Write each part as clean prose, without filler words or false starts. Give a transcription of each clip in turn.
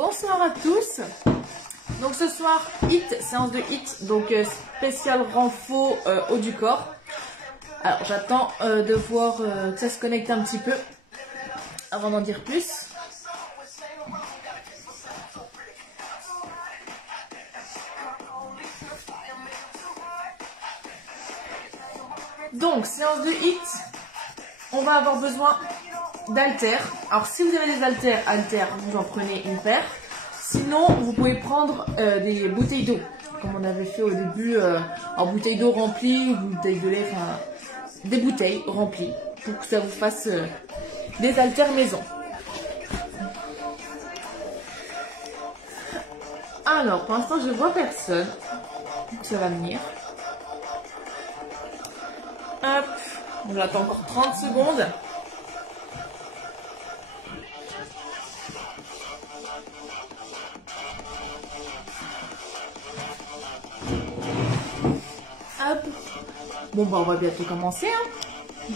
Bonsoir à tous. Donc ce soir, séance de HIIT, donc spécial renfort haut du corps. Alors j'attends de voir que ça se connecte un petit peu avant d'en dire plus. Donc séance de HIIT, on va avoir besoin d'haltères. Alors si vous avez des haltères, vous en prenez une paire. Sinon, vous pouvez prendre des bouteilles d'eau, comme on avait fait au début, en bouteille d'eau remplie, ou bouteille de lait, enfin, des bouteilles remplies, pour que ça vous fasse des haltères maison. Alors, pour l'instant, je vois personne. Ça va venir. Hop, j'attends encore 30 secondes. Hop. Bon bah on va bientôt commencer hein.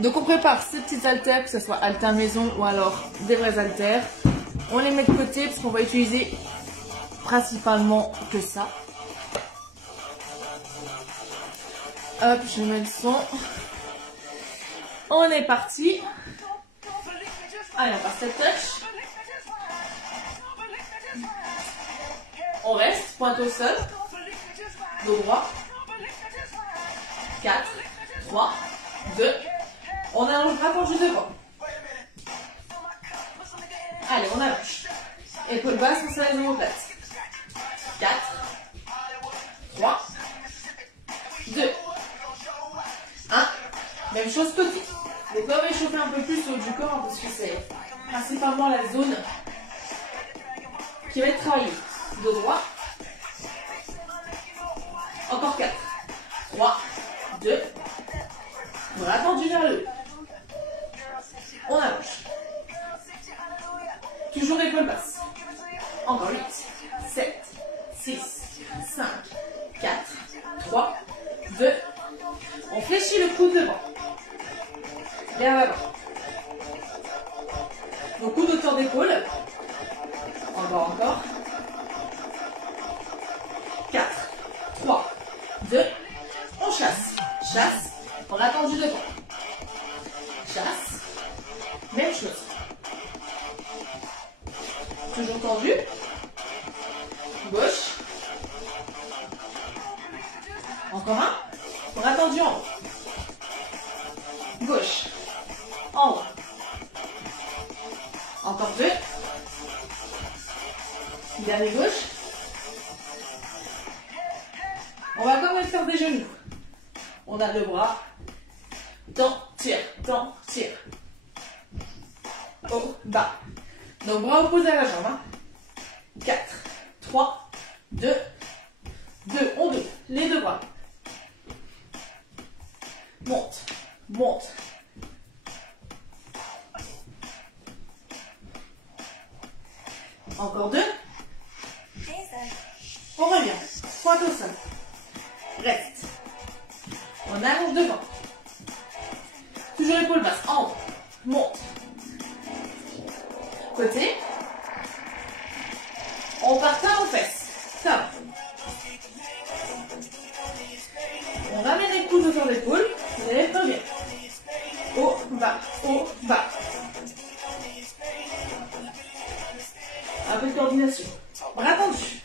Donc on prépare ces petites haltères, que ce soit haltères maison ou alors des vrais haltères. On les met de côté parce qu'on va utiliser principalement que ça. Hop, je mets le son. On est parti. Allez, on passe le touch. On reste, pointe au sol. Dos droit. 4, 3, 2. On allonge rapproche devant. Allez, on allonge. Épaule basse, on se les omoplates. 4, 3, 2, 1. Même chose côté. Donc là, on va échauffer un peu plus au haut du corps parce que c'est principalement la zone qui va être travaillée. Dos droit. Encore 4, 3, 2, bras tendus vers le haut. On allonge. Toujours épaule basse. Encore 8, 7, 6, 5, 4, 3, 2. On fléchit le coude devant. Vers l'avant. Donc coude autour d'épaule. Encore. 4, 3, 2, on chasse. Chasse, on a tendu devant. Chasse, même chose. Toujours tendu. Gauche. Encore un. On a tendu en haut. Gauche. En haut. Encore 2. Dernier gauche. On va quand même faire des genoux. On a le bras. Tend, tire, tend, tire. Haut, bas. Donc bras opposés à la jambe. 4, 3, 2, 2. On double. Les deux bras. Monte, monte. Encore 2. On revient. Pointe au sol. Reste. On allonge devant. Toujours épaule basse. En haut. Monte. Côté. On part ça aux fesses. Ça va. On ramène les coudes autour d'épaule. Et revient. Haut, bas, haut, bas. Un peu de coordination. Bras tendus.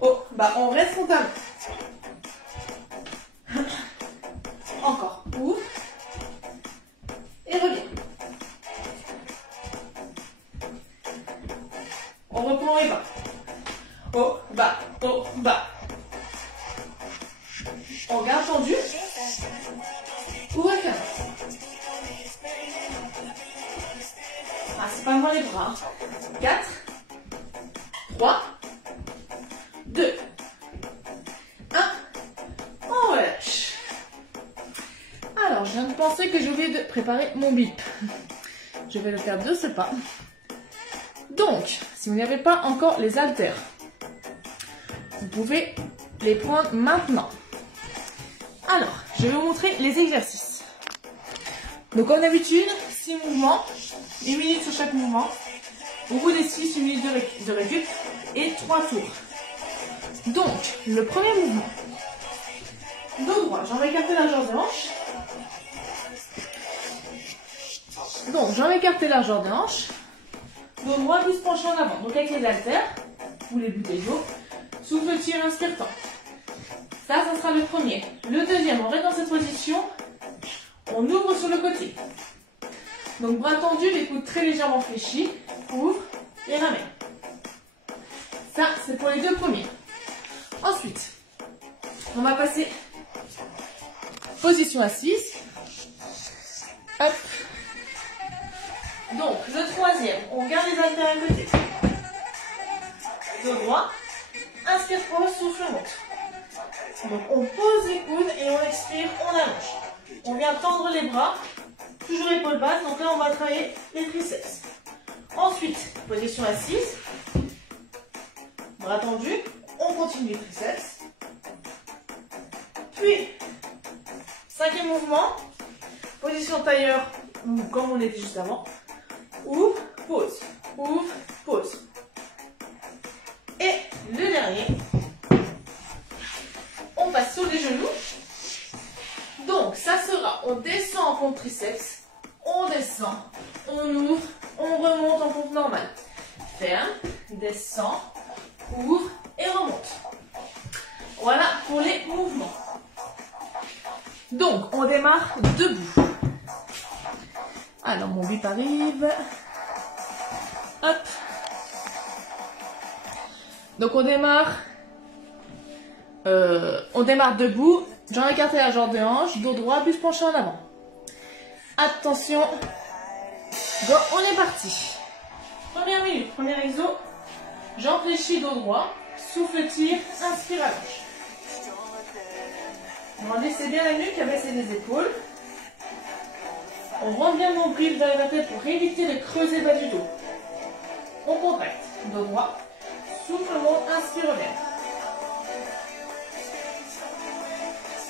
Haut, bas. On reste frontalement. Encore. Ouvre. Et revient. On reprend les bas. Haut, bas, haut, bas. On garde tendu. Ouvre et ferme. Principalement les bras. 4, 3, 2, 1. On relâche. Alors, je viens de penser que j'ai oublié de préparer mon bip. Je vais le faire de ce pas. Donc, si vous n'avez pas encore les haltères, vous pouvez les prendre maintenant. Alors, je vais vous montrer les exercices. Donc, comme d'habitude, 6 mouvements, 1 minute sur chaque mouvement. Au bout des 6 minutes de récup et 3 tours. Donc, le premier mouvement. Dos droit, jambes écartées, largeur de hanche. Donc, jambes écartées, largeur de hanche. Dos droit, plus penché en avant. Donc, avec les haltères ou les bouteilles d'eau. Souffle, tire, inspire, temps. Ça sera le premier. Le deuxième, on reste dans cette position. On ouvre sur le côté. Donc, bras tendus, les coudes très légèrement fléchis. Ouvre et ramène. Ça, c'est pour les deux premiers. Ensuite, on va passer position assise. Hop. Donc, le troisième, on garde les haltères à côté. Dos droit. Inspire, pause, souffle, monte. Donc, on pose les coudes et on expire, on allonge. On vient tendre les bras. Toujours épaule basse. Donc là, on va travailler les triceps. Ensuite, position assise. Bras tendus. On continue les triceps. Puis, cinquième mouvement. Position tailleur, ou comme on était juste avant. Ouvre, pause. Ouvre, pause. Et le dernier, on passe sur les genoux. Donc, ça sera, on descend en pompe triceps, on descend, on ouvre, on remonte en pompe normale. Ferme, descend, ouvre et remonte. Voilà pour les mouvements. Donc, on démarre debout. Alors, mon bip arrive. Hop. Donc, on démarre debout. Jambes écartées, largeur de hanche. Dos droit, buste penché en avant. Attention. Go, on est parti. Première minute, premier exo. Jambes fléchies, dos droit. Souffle, tire, inspire, allonge. On va laisser bien la nuque, abaisser les épaules. On rentre bien le nombril vers la tête pour éviter de creuser le bas du dos. On contracte. Dos droit. Souffle, monte, inspire, lève.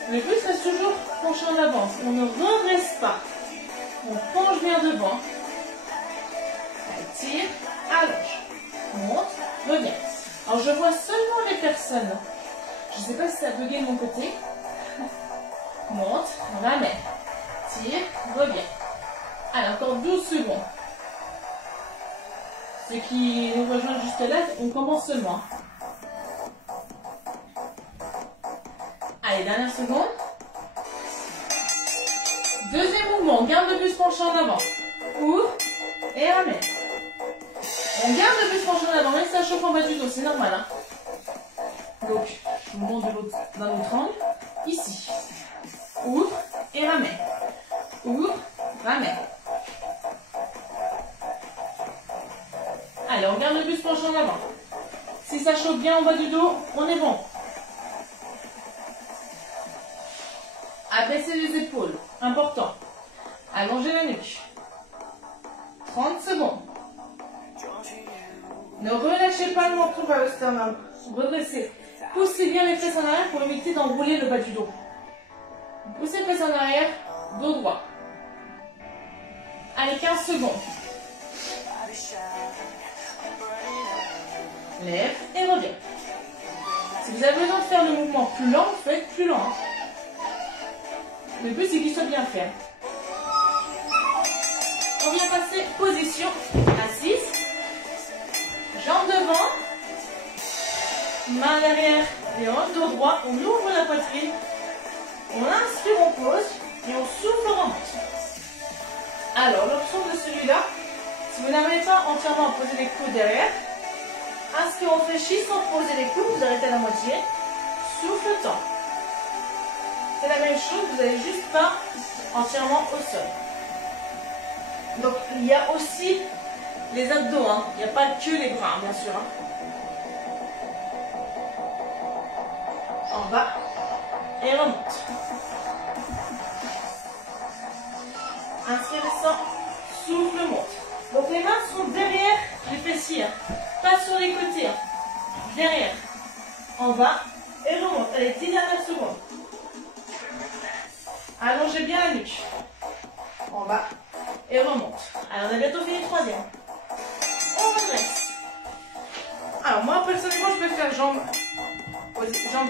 Le but reste toujours penché en avant. On ne redresse pas. On penche bien devant. Tire, allonge. Monte, revient. Alors je vois seulement les personnes. Je ne sais pas si ça a bugué de mon côté. Monte, ramène. Tire, revient. Allez, encore 12 secondes. Ceux qui nous rejoignent juste là, on commence seulement. Allez, dernière seconde. Deuxième mouvement, on garde le buste penché en avant. Ouvre et ramène. On garde le buste penché en avant, même si ça chauffe en bas du dos, c'est normal. Hein. Donc, je vous montre d'un autre angle. Ici. Ouvre et ramène. Ouvre, ramène. Allez, on garde le buste penché en avant. Si ça chauffe bien en bas du dos, on est bon. Abaissez les épaules, important. Allongez la nuque. 30 secondes. Ne relâchez pas le menton vers le sternum. Redressez. Poussez bien les fesses en arrière pour éviter d'enrouler le bas du dos. Poussez les fesses en arrière, dos droit. Allez, 15 secondes. Lève et reviens. Si vous avez besoin de faire le mouvement plus lent, faites plus lent. Le but, c'est qu'il soit bien ferme. On vient passer position assise. Jambes devant. Main derrière et en dos droit. On ouvre la poitrine. On inspire, on pose. Et on souffle, on remonte. Alors, l'option de celui-là, si vous n'arrivez pas entièrement à poser les coudes derrière, inspire, on fléchit sans poser les coudes. Vous arrêtez à la moitié. Souffle, temps. C'est la même chose, vous n'allez juste pas entièrement au sol. Donc il y a aussi les abdos, hein. Il n'y a pas que les bras, bien sûr. Hein. En bas et remonte. Inspire, descend, souffle, monte. Donc les mains sont derrière les fessiers, hein. Pas sur les côtés. Hein. Derrière, en bas et remonte. Allez, 10 dernières secondes. Allongez bien la nuque. En bas. Et remonte. Alors, on a bientôt fini le troisième. On redresse. Alors moi personnellement je préfère jambes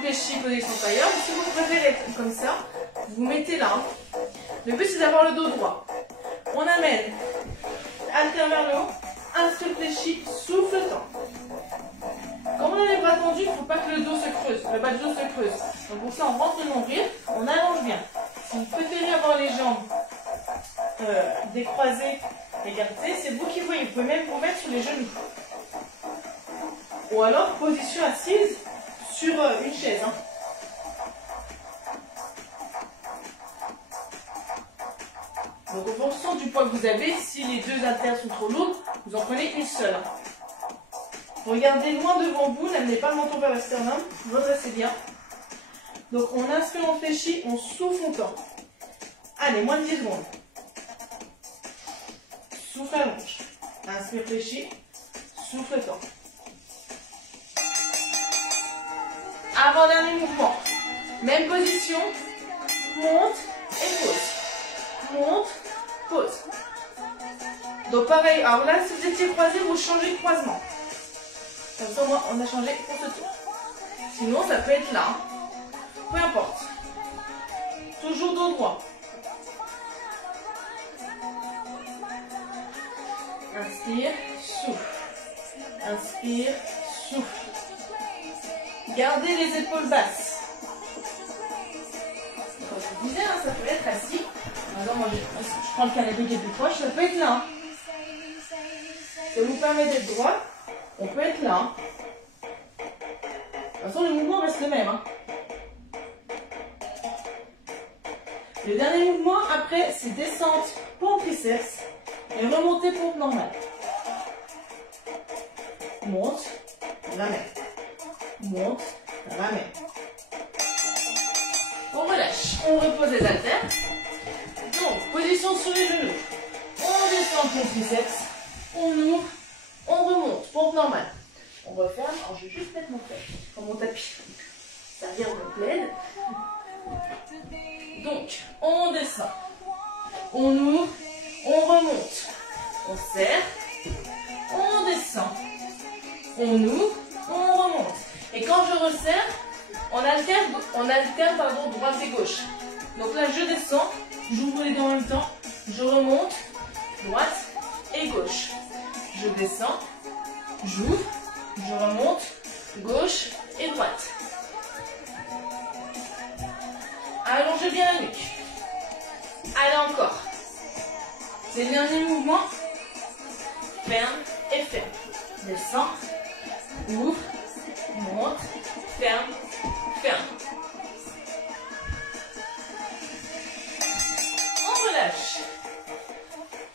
fléchies, position tailleur. Si vous préférez être comme ça, vous mettez là. Le but c'est d'avoir le dos droit. On amène haltère vers le haut, inspire fléchi, souffle temps. Comme on a les bras tendus, il ne faut pas que le dos se creuse, le bas du dos se creuse. Donc pour ça on rentre le nombril, on allonge bien. Si vous préférez avoir les jambes décroisées, écartées, c'est vous qui voyez. Vous pouvez même vous mettre sur les genoux. Ou alors position assise sur une chaise. Hein. Donc en fonction du poids que vous avez, si les deux haltères sont trop lourds, vous en prenez une seule. Regardez loin devant vous, n'amenez pas le menton vers le sternum, redressez bien. Donc on inspire, on fléchit, on souffle, on tend. Allez, moins de 10 secondes. Souffle, allonge. Inspire, fléchit, souffle, tend. Avant-dernier mouvement. Même position, monte et pose. Monte, pose. Donc pareil, alors là, si vous étiez croisé, vous changez de croisement. Comme ça, moi, on a changé pour ce tour. Sinon, ça peut être là. Peu importe. Toujours dos droit. Inspire, souffle. Inspire, souffle. Gardez les épaules basses. Comme je vous disais, hein, ça peut être assis. Alors, moi, je prends le canapé qui est plus proche, ça peut être là. Ça vous permet d'être droit. On peut être là. De toute façon, le mouvement reste le même. Hein. Le dernier mouvement, après, c'est descente, pompe triceps et remontée pompe normale. Monte, ramène. Monte, ramène. On relâche. On repose les haltères. Donc, position sur les genoux. On descend pompe triceps. On ouvre. On remonte, pompe normale. On referme. Alors, je vais juste mettre mon tapis. Ça vient de mon plaid. Donc, on descend. On ouvre. On remonte. On serre. On descend. On ouvre. On remonte. Et quand je resserre, on alterne droite et gauche. Donc là, je descends. J'ouvre les deux en même temps. Je remonte. Droite et gauche. Je descends, j'ouvre, je remonte, gauche et droite. Allongez bien la nuque. Allez encore. C'est le dernier mouvement. Ferme et ferme. Descends, ouvre, monte, ferme, ferme. On relâche.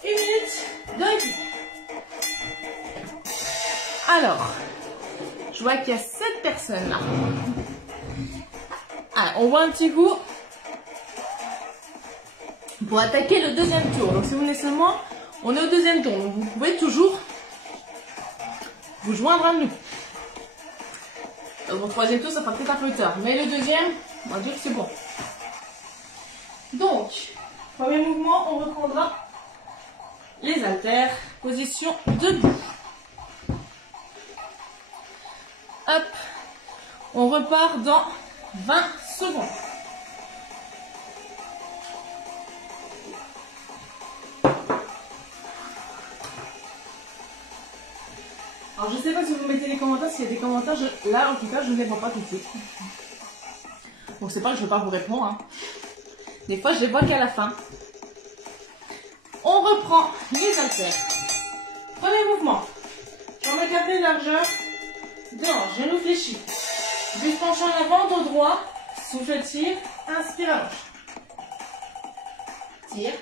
1 minute de répit. Alors, je vois qu'il y a 7 personnes là. Alors, on voit un petit coup pour attaquer le deuxième tour. Donc, si vous me laissez moi, on est au deuxième tour. Donc, vous pouvez toujours vous joindre à nous. Donc, au troisième tour, ça fera peut-être un peu tard. Mais le deuxième, on va dire que c'est bon. Donc, premier mouvement, on reprendra les haltères. Position debout. Hop, on repart dans 20 secondes. Alors je ne sais pas si vous mettez les commentaires, s'il y a des commentaires, là en tout cas je ne les vois pas tout de suite. Donc c'est pas que je ne veux pas vous répondre. Hein. Des fois je les vois qu'à la fin. On reprend les haltères. Premier mouvement. Jambes écartées de largeur. Hanche, genou fléchi. Buste penché en avant, dos droit. Souffle, tire. Inspire, allonge. Tire,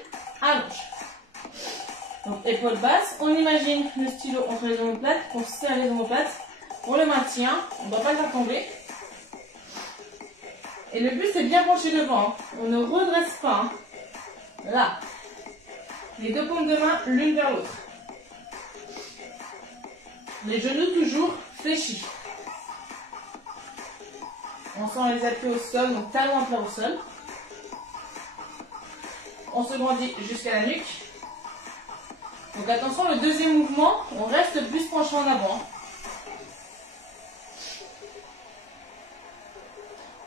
allonge. Donc, épaules basses. On imagine le stylo entre les omoplates. On serre les omoplates. On le maintient. On ne doit pas le faire tomber. Et le but, c'est bien pencher devant. On ne redresse pas. Hein. Là. Les deux paumes de main l'une vers l'autre. Les genoux toujours fléchis. On sent les appuis au sol, donc talons à plat au sol. On se grandit jusqu'à la nuque. Donc attention, le deuxième mouvement, on reste plus penché en avant.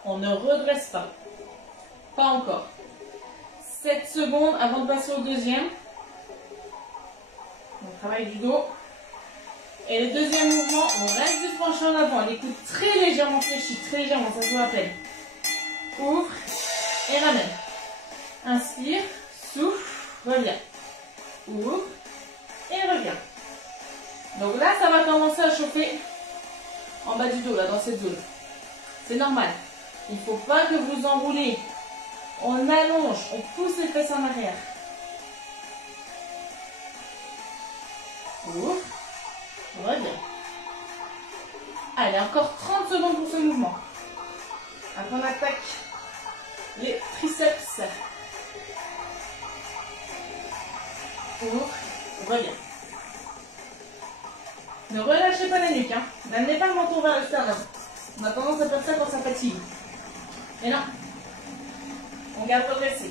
On ne redresse pas. Pas encore. 7 secondes avant de passer au deuxième. On travaille du dos. Et le deuxième mouvement, on reste plus penché en avant. Les coudes très légèrement fléchis, très légèrement, ça se voit à peine. Ouvre et ramène. Inspire, souffle, reviens. Ouvre et reviens. Donc là, ça va commencer à chauffer en bas du dos, là, dans cette zone. C'est normal. Il ne faut pas que vous enroulez. On allonge, on pousse les fesses en arrière. Ouvre, reviens. Allez, encore 30 secondes pour ce mouvement. Après, on attaque les triceps. Ouvre, reviens. Ne relâchez pas la nuque, hein. N'amenez pas le menton vers le sternum. On a tendance à faire ça quand ça fatigue. Mais non. On garde progressé.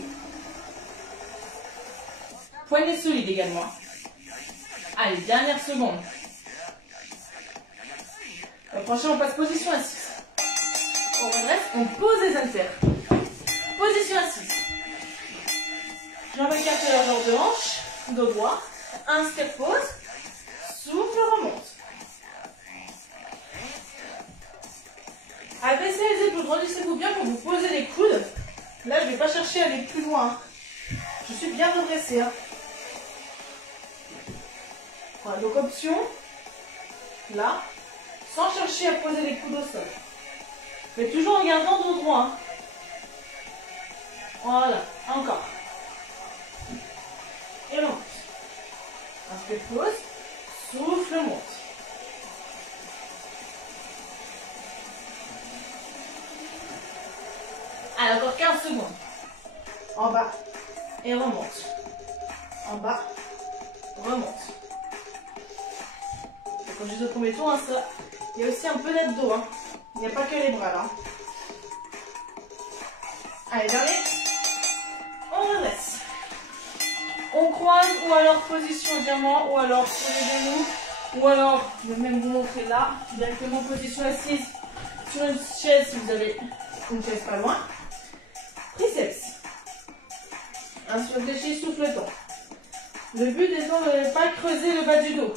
Poignet solide également. Allez, dernière seconde. Le prochain, on passe position assise. On redresse, on pose les haltères. Position assise. Jambes écartées largeur de hanche, dos droit. Inspire, pose. Souffle, remonte. Abaissez les épaules, redressez-vous bien pour vous poser les coudes. Là, je ne vais pas chercher à aller plus loin. Je suis bien redressée. Hein. Voilà, donc option, là, sans chercher à poser les coudes au sol. Mais toujours en gardant dos droit. Hein. Voilà, encore. Et remonte. Inspire, pause. Souffle, monte. Allez, encore 15 secondes. En bas. Et remonte. En bas. Remonte. Et comme je disais au premier tour, hein, ça, il y a aussi un peu d'aide-dos. Hein. Il n'y a pas que les bras là. Allez, dernier. On redresse. On croise ou alors position diamant, ou alors sur les genoux, ou alors, je vais même vous montrer là, directement position assise sur une chaise si vous avez une chaise pas loin. Triceps. Inspire, fléchis, souffle le temps. Le but étant de ne pas creuser le bas du dos.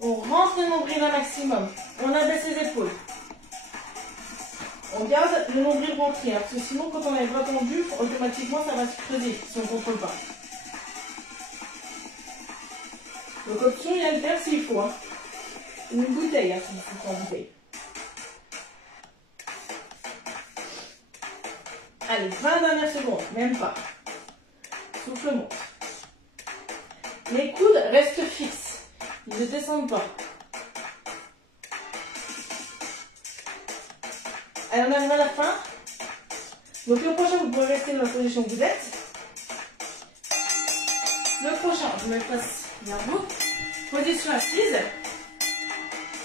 On rentre le nombril un maximum. On abaisse les épaules. On garde le nombril rentré, hein, parce que sinon quand on a les bras tendus, automatiquement ça va se creuser si on ne contrôle pas. Donc option, il y a le faire s'il faut. Hein. Une bouteille, hein, si vous faites en bouteille. Allez, 20 dernières secondes, même pas. Souffle, monte. Les coudes restent fixes. Ils ne descendent pas. Allez, on arrive à la fin. Donc le prochain, vous pouvez rester dans la position que vous êtes. Le prochain, je me place vers vous. Position assise.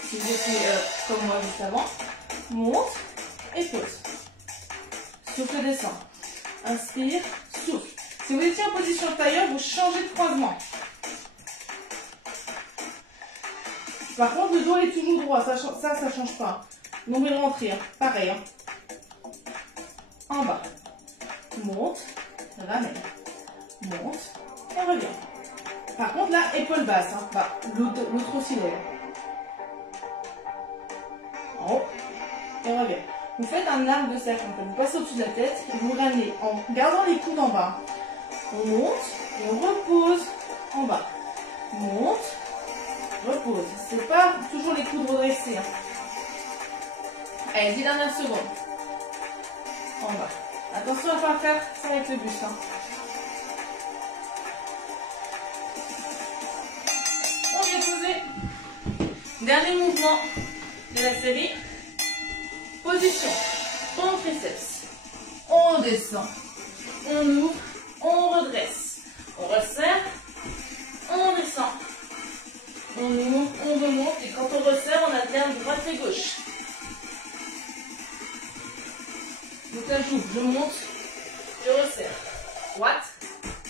Si vous étiez comme moi juste avant. Monte et pose. Souffle, descend. Inspire, souffle. Si vous étiez en position tailleur, vous changez de croisement. Par contre, le dos est toujours droit. Ça ne change pas. Nombril rentré, hein. Pareil. Hein. En bas. Monte, ramène. Monte et revient. Par contre, là, épaule basse. Hein. Bah, l'autre aussi lève. En haut et revient. Vous faites un arc de cercle. Vous passez au-dessus de la tête et vous ramenez en gardant les coudes en bas. On monte et on repose en bas. Monte, repose. C'est pas toujours les coudes redressés. Hein. Allez, 10 dernières secondes. En bas. Attention à ne pas faire ça avec le buste. Hein. On vient poser. Dernier mouvement de la série. Position. On triceps. On descend. On ouvre. On redresse. On resserre. On descend. On ouvre. On remonte. Et quand on resserre, on alterne droite et gauche. Donc là, j'ouvre, je monte, je resserre. Droite,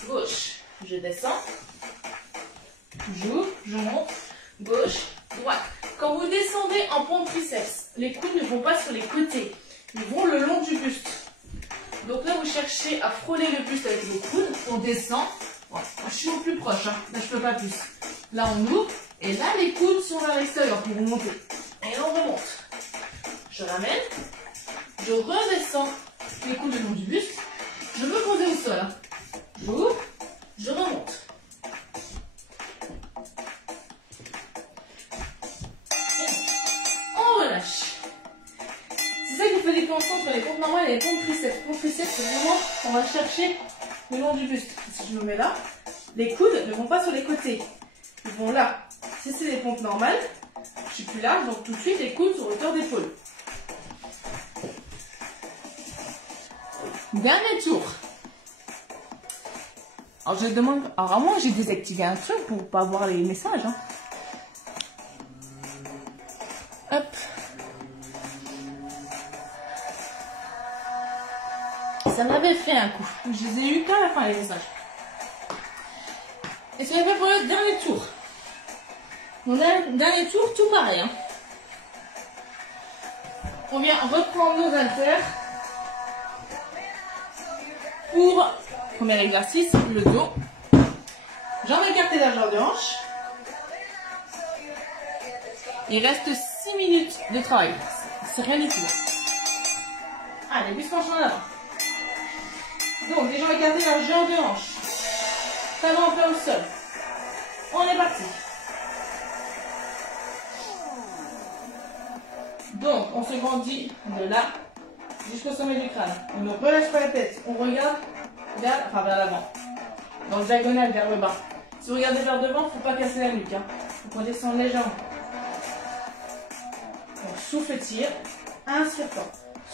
gauche. Je descends. J'ouvre, je monte, gauche, droite. Quand vous descendez en pompe triceps, les coudes ne vont pas sur les côtés, ils vont le long du buste. Donc là, vous cherchez à frôler le buste avec vos coudes, on descend. Bon, je suis au plus proche, hein. Là je peux pas plus. Là on ouvre, et là les coudes sont vers l'extérieur pour vous monter. Et on remonte. Je ramène, je redescends les coudes le long du buste, je me poser au sol. Hein. J'ouvre, je remonte. On relâche. C'est ça qu'il faut différencier entre les pompes normales et les pompes triceps. Pompes triceps, c'est vraiment, on va chercher le long du buste. Si je me mets là, les coudes ne vont pas sur les côtés. Ils vont là. Si c'est des pompes normales, je suis plus large, donc tout de suite les coudes sur hauteur d'épaule. Dernier tour. Alors je demande, alors moi j'ai désactivé un truc pour pas voir les messages. Hein. Hop. Ça m'avait fait un coup. Je les ai eu qu'à la fin les messages. Et ça fait pour le dernier tour. On a un dernier tour, tout pareil. Hein. On vient reprendre nos haltères pour premier exercice, le dos. Jambes écartées, largeur de hanche. Il reste 6 minutes de travail. C'est rien du tout. Allez, buste penché en avant. Donc, les jambes écartées, largeur de hanche. Talons en plat au sol. On est parti. Donc, on se grandit de là jusqu'au sommet du crâne. On ne relâche pas la tête. On regarde vers l'avant. Dans le diagonale, vers le bas. Si vous regardez vers devant, il ne faut pas casser la nuque. Hein. Donc, on descend légèrement. Donc, souffle, tire. Inspire fort.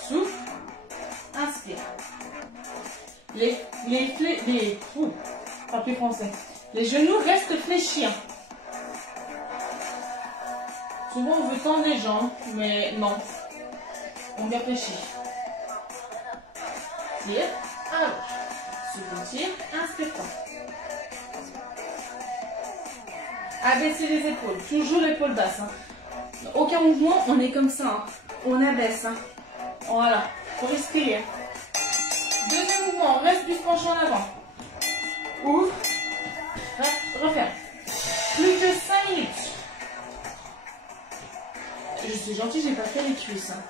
Souffle. Inspire. Pas plus français. Les genoux restent fléchis. Hein. Souvent, on veut tendre les jambes, mais non. On réfléchit. Tire, à gauche. Souffle, tire, inspire fort. Abaissez les épaules. Toujours l'épaule basse. Hein. Aucun mouvement, on est comme ça. Hein. On abaisse. Hein. Voilà. Pour respirer. Deuxième mouvement, on reste buste penché en avant. Ouvre. Referme. Plus que 5 minutes. Je suis gentille, j'ai pas fait les cuisses. Hein.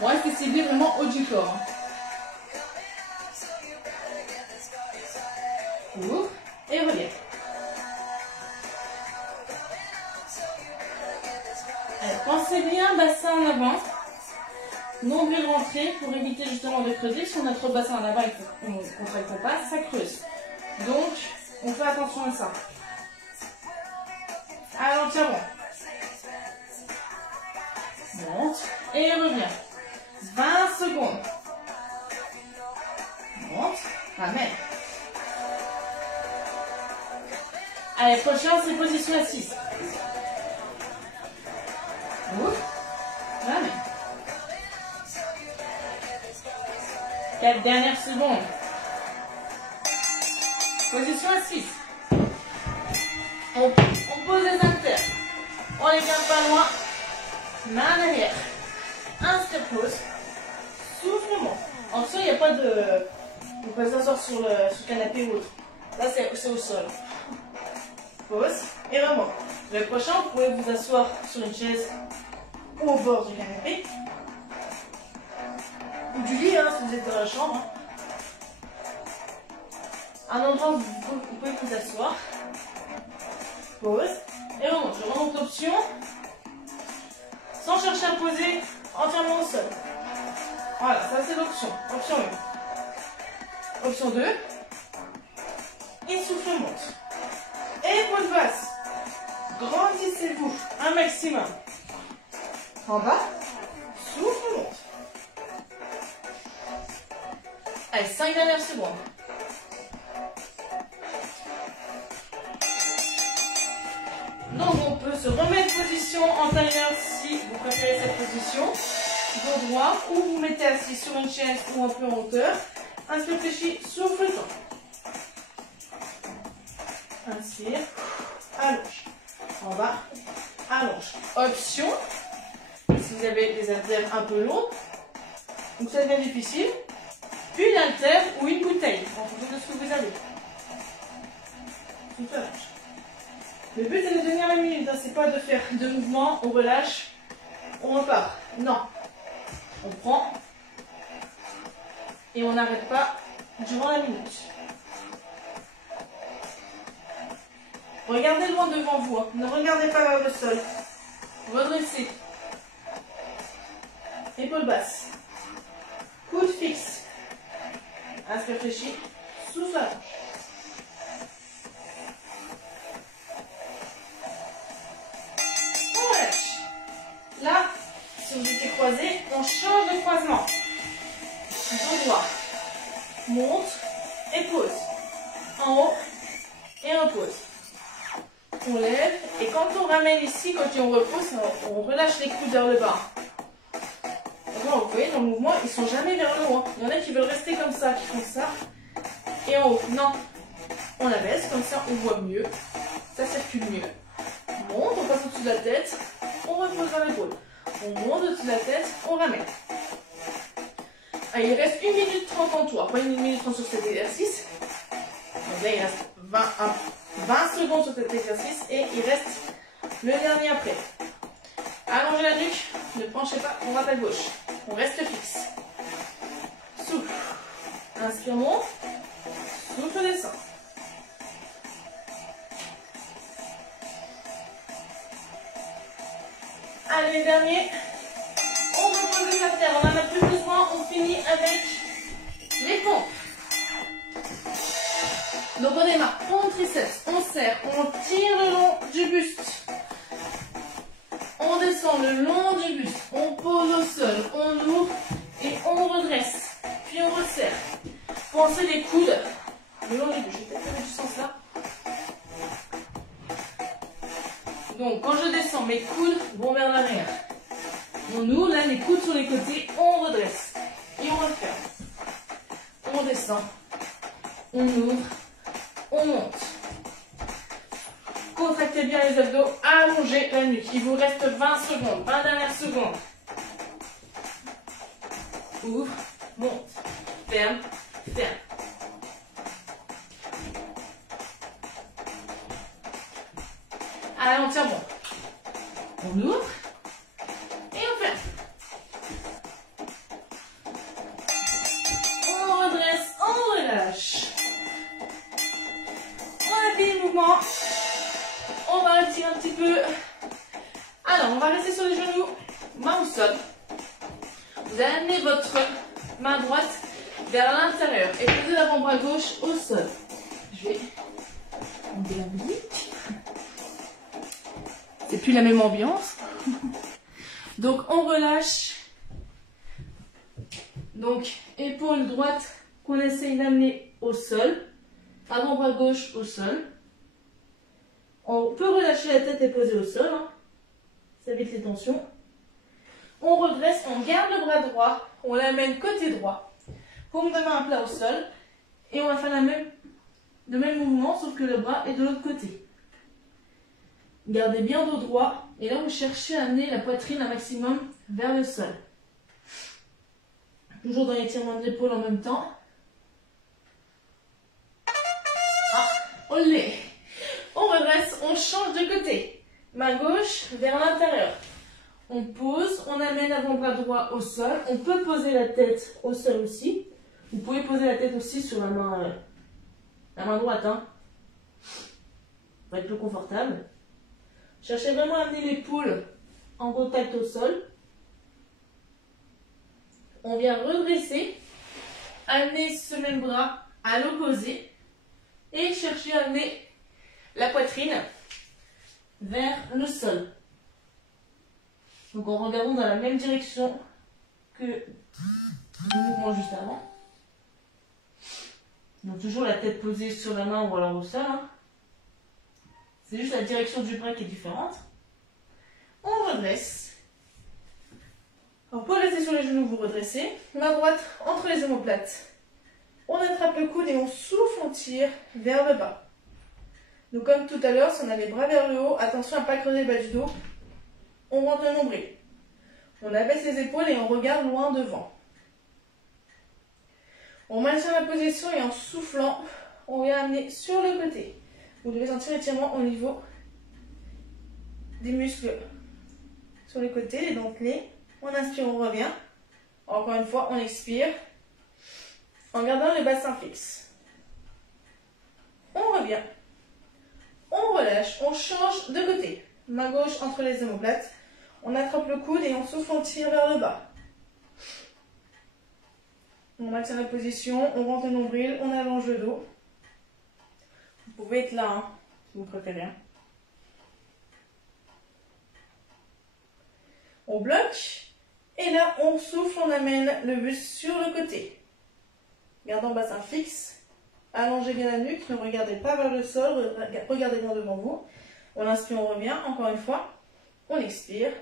On reste ciblé vraiment haut du corps. Hein. Ouvre et relève. Allez, pensez bien bassin en avant. Nombril rentré pour éviter justement de creuser. Si notre bassin en avant et qu'on ne contracte pas, ça creuse. Donc, on fait attention à ça. Alors, tiens bon. Monte et revient. 20 secondes. Monte, ramène. Allez, prochain, c'est position assise. Ouvre, ramène. 4 dernières secondes. Position assise. On pose les haltères. On les garde pas loin. Main en arrière. Inspire, pause. Souffle, monte. En dessous, il n'y a pas de... Vous pouvez s'asseoir sur le canapé ou autre. Là, c'est au sol. Pause et remonte. Le prochain, vous pouvez vous asseoir sur une chaise ou au bord du canapé. Ou du lit, hein, si vous êtes dans la chambre. À un endroit où vous pouvez vous asseoir. Pause et remonte. Je remonte l'option. Sans chercher à poser entièrement au sol. Voilà, ça c'est l'option. Option 1. Option 2. Et souffle monte. Épaule basse. Grandissez-vous un maximum. En bas. Souffle monte. Allez, 5 dernières secondes. Donc on peut se remettre position en tailleur si vous préférez cette position. Dos droit ou vous mettez assis sur une chaise ou un peu en hauteur. Inspire, fléchis, souffle temps. Inspire. allonge. En bas, allonge. Option, si vous avez des haltères un peu lourds, ou ça devient difficile, une haltère ou une bouteille, en fonction de ce que vous avez. Tout à l'âge. Le but c'est de tenir la minute, hein. C'est pas de faire deux mouvements, on relâche, on repart. Non. On prend et on n'arrête pas durant la minute. Regardez loin devant vous, hein. Ne regardez pas vers le sol. Redressez. Épaules basses. Coude fixe. Inspire réfléchi. Souffle allonge. On relâche. Là, si vous étiez croisé, on change de croisement. Dos droit. Monte et pose. En haut et repose. On lève et quand on ramène ici, quand on repose, on relâche les coudes vers le bas. Donc, vous voyez, dans le mouvement, ils sont jamais vers le haut. Il y en a qui veulent rester comme ça, qui font ça. Et en haut, non. On la baisse, comme ça on voit mieux. Ça circule mieux. On monte, on passe au-dessus de la tête. On repose dans l'épaule. On monte au-dessus de la tête, on ramène. Allez, il reste 1 minute 30 en tout. Après 1 minute 30 sur cet exercice. Donc là, il reste 20 secondes sur cet exercice et il reste le dernier après. Allongez la nuque, ne penchez pas droite à gauche. On reste fixe. Souffle. Inspire, monte. Souffle, descend. Allez, dernier. On repose les haltères. On n'en a plus besoin. On finit avec les pompes. Donc on démarre, pompe triceps, on serre, on tire le long du buste. On descend le long du buste, on pose au sol, on ouvre et on redresse. Puis on resserre. Pensez les coudes le long du buste. Je vais peut-être faire du sens là. Donc quand je descends, mes coudes vont vers l'arrière. On ouvre, là les coudes sur les côtés, on redresse. Et on referme. On descend, on ouvre. On monte. Contractez bien les abdos, allongez la nuque. Il vous reste 20 secondes, 20 dernières secondes. Ouvre, monte, ferme, ferme. Allez, on tient bon. On ouvre et on ferme. On redresse, on relâche. Mouvement. On va retirer un petit peu. Alors, on va rester sur les genoux, main au sol. Vous allez amener votre main droite vers l'intérieur et poser l'avant-bras gauche au sol. Je vais enlever la musique. C'est plus la même ambiance. Donc, on relâche. Donc, épaule droite qu'on essaye d'amener au sol. Avant-bras gauche au sol. On peut relâcher la tête et poser au sol. Hein. Ça évite les tensions. On redresse, on garde le bras droit. On l'amène côté droit. Paume de main à plat au sol. Et on va faire le même mouvement, sauf que le bras est de l'autre côté. Gardez bien dos droit. Et là, vous cherchez à amener la poitrine un maximum vers le sol. Toujours dans l'étirement de l'épaule en même temps. Olé. On redresse, on change de côté. Main gauche vers l'intérieur. On pose, on amène avant-bras droit au sol. On peut poser la tête au sol aussi. Vous pouvez poser la tête aussi sur la main droite. Hein. Ça va être plus confortable. Cherchez vraiment à amener l'épaule en contact au sol. On vient redresser. Amener ce même bras à l'opposé. Et chercher à amener la poitrine vers le sol. Donc en regardant dans la même direction que le mouvement juste avant. Donc toujours la tête posée sur la main ou alors au sol. Hein. C'est juste la direction du bras qui est différente. On redresse. Alors pour rester sur les genoux, vous redressez. Main droite entre les omoplates. On attrape le coude et on souffle, on tire vers le bas. Donc comme tout à l'heure, si on a les bras vers le haut, attention à ne pas creuser le bas du dos. On rentre le nombril. On abaisse les épaules et on regarde loin devant. On maintient la position et en soufflant, on vient amener sur le côté. Vous devez sentir l'étirement au niveau des muscles sur les côtés, les dentelés. On inspire, on revient. Encore une fois, on expire en gardant le bassin fixe. On revient. On relâche, on change de côté. Main gauche entre les omoplates. On attrape le coude et on souffle, on tire vers le bas. On maintient la position, on rentre le nombril, on allonge le dos. Vous pouvez être là, hein, si vous préférez. On bloque. Et là, on souffle, on amène le buste sur le côté. Gardons le bassin fixe. Allongez bien la nuque, ne regardez pas vers le sol, regardez bien devant vous. On inspire, on revient, encore une fois. On expire.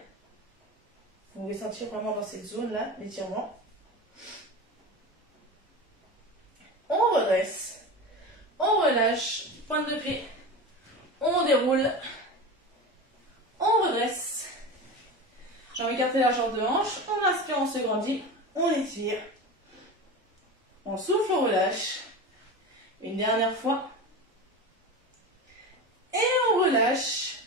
Vous pouvez sentir vraiment dans cette zone-là, l'étirement. On redresse. On relâche. Pointe de pied. On déroule. On redresse. J'ai écarté la jambe de hanche. On inspire, on se grandit. On étire. On souffle, on relâche. Une dernière fois. Et on relâche.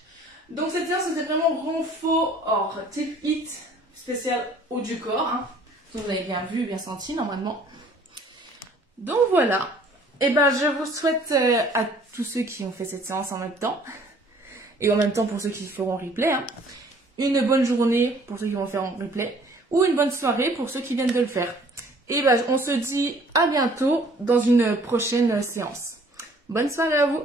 Donc cette séance, c'était vraiment renfort type HIIT spécial haut du corps. Hein. Vous avez bien vu, bien senti normalement. Donc voilà. Et ben je vous souhaite à tous ceux qui ont fait cette séance en même temps, et en même temps pour ceux qui feront replay, hein, une bonne journée pour ceux qui vont faire en replay, ou une bonne soirée pour ceux qui viennent de le faire. Et ben on se dit à bientôt dans une prochaine séance. Bonne soirée à vous!